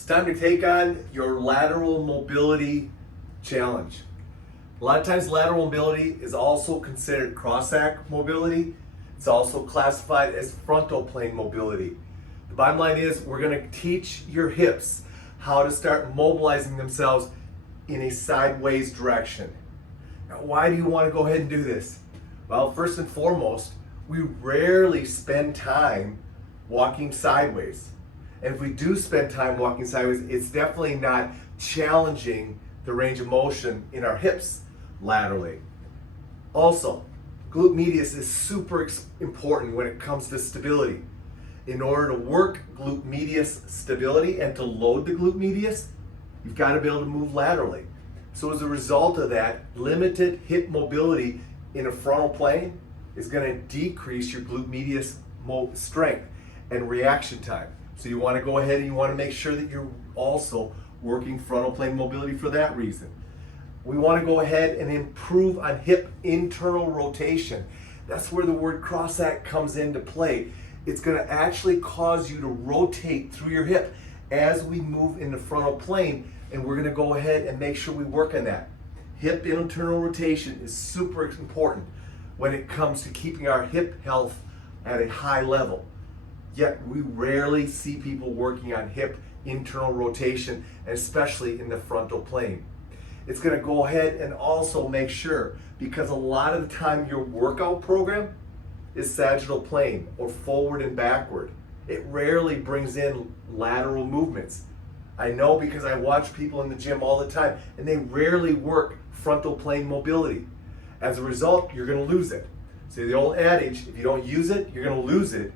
It's time to take on your lateral mobility challenge. A lot of times lateral mobility is also considered cross-act mobility. It's also classified as frontal plane mobility. The bottom line is we're going to teach your hips how to start mobilizing themselves in a sideways direction. Now, why do you want to go ahead and do this? Well, first and foremost, we rarely spend time walking sideways. And if we do spend time walking sideways, it's definitely not challenging the range of motion in our hips laterally. Also, glute medius is super important when it comes to stability. In order to work glute medius stability and to load the glute medius, you've got to be able to move laterally. So as a result of that, limited hip mobility in a frontal plane is going to decrease your glute medius strength and reaction time. So you want to go ahead and you want to make sure that you're also working frontal plane mobility for that reason. We want to go ahead and improve on hip internal rotation. That's where the word cross-act comes into play. It's going to actually cause you to rotate through your hip as we move in the frontal plane, and we're going to go ahead and make sure we work on that. Hip internal rotation is super important when it comes to keeping our hip health at a high level. Yet we rarely see people working on hip internal rotation, especially in the frontal plane. It's going to go ahead and also make sure, because a lot of the time your workout program is sagittal plane or forward and backward. It rarely brings in lateral movements. I know because I watch people in the gym all the time and they rarely work frontal plane mobility. As a result, you're going to lose it. So the old adage, if you don't use it, you're going to lose it,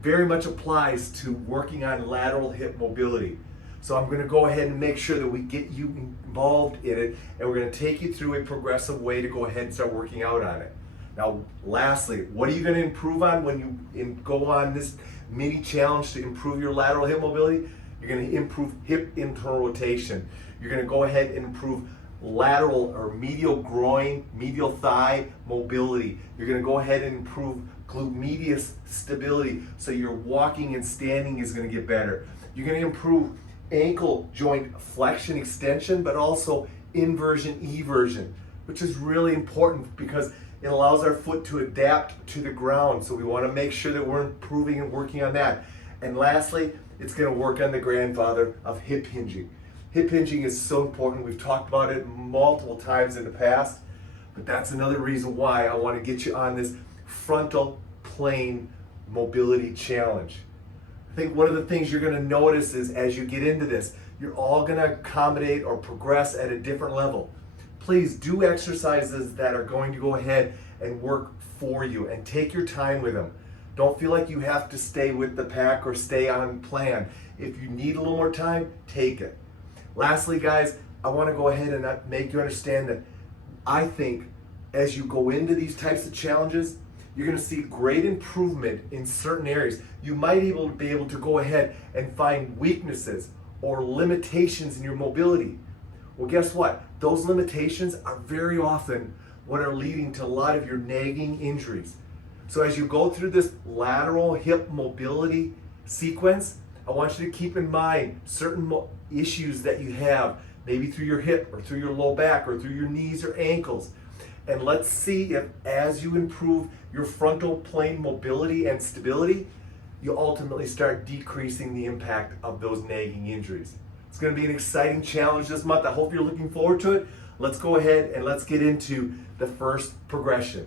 very much applies to working on lateral hip mobility. So I'm going to go ahead and make sure that we get you involved in it, and we're going to take you through a progressive way to go ahead and start working out on it. Now, lastly, what are you going to improve on when you go on this mini challenge to improve your lateral hip mobility? You're going to improve hip internal rotation. You're going to go ahead and improve lateral or medial groin, medial thigh mobility. You're going to go ahead and improve glute medius stability, so your walking and standing is going to get better. You're going to improve ankle joint flexion extension, but also inversion eversion, which is really important because it allows our foot to adapt to the ground. So we want to make sure that we're improving and working on that. And lastly, it's going to work on the grandfather of hip hinging. Hip hinging is so important. We've talked about it multiple times in the past, but that's another reason why I want to get you on this frontal plane mobility challenge. I think one of the things you're going to notice is as you get into this, you're all going to accommodate or progress at a different level. Please do exercises that are going to go ahead and work for you, and take your time with them. Don't feel like you have to stay with the pack or stay on plan. If you need a little more time, take it. Lastly, guys, I want to go ahead and make you understand that I think as you go into these types of challenges, you're going to see great improvement in certain areas. You might be able to go ahead and find weaknesses or limitations in your mobility. Well, guess what? Those limitations are very often what are leading to a lot of your nagging injuries. So as you go through this lateral hip mobility sequence, I want you to keep in mind certain issues that you have, maybe through your hip or through your low back or through your knees or ankles. And let's see if as you improve your frontal plane mobility and stability, you ultimately start decreasing the impact of those nagging injuries. It's going to be an exciting challenge this month. I hope you're looking forward to it. Let's go ahead and let's get into the first progression.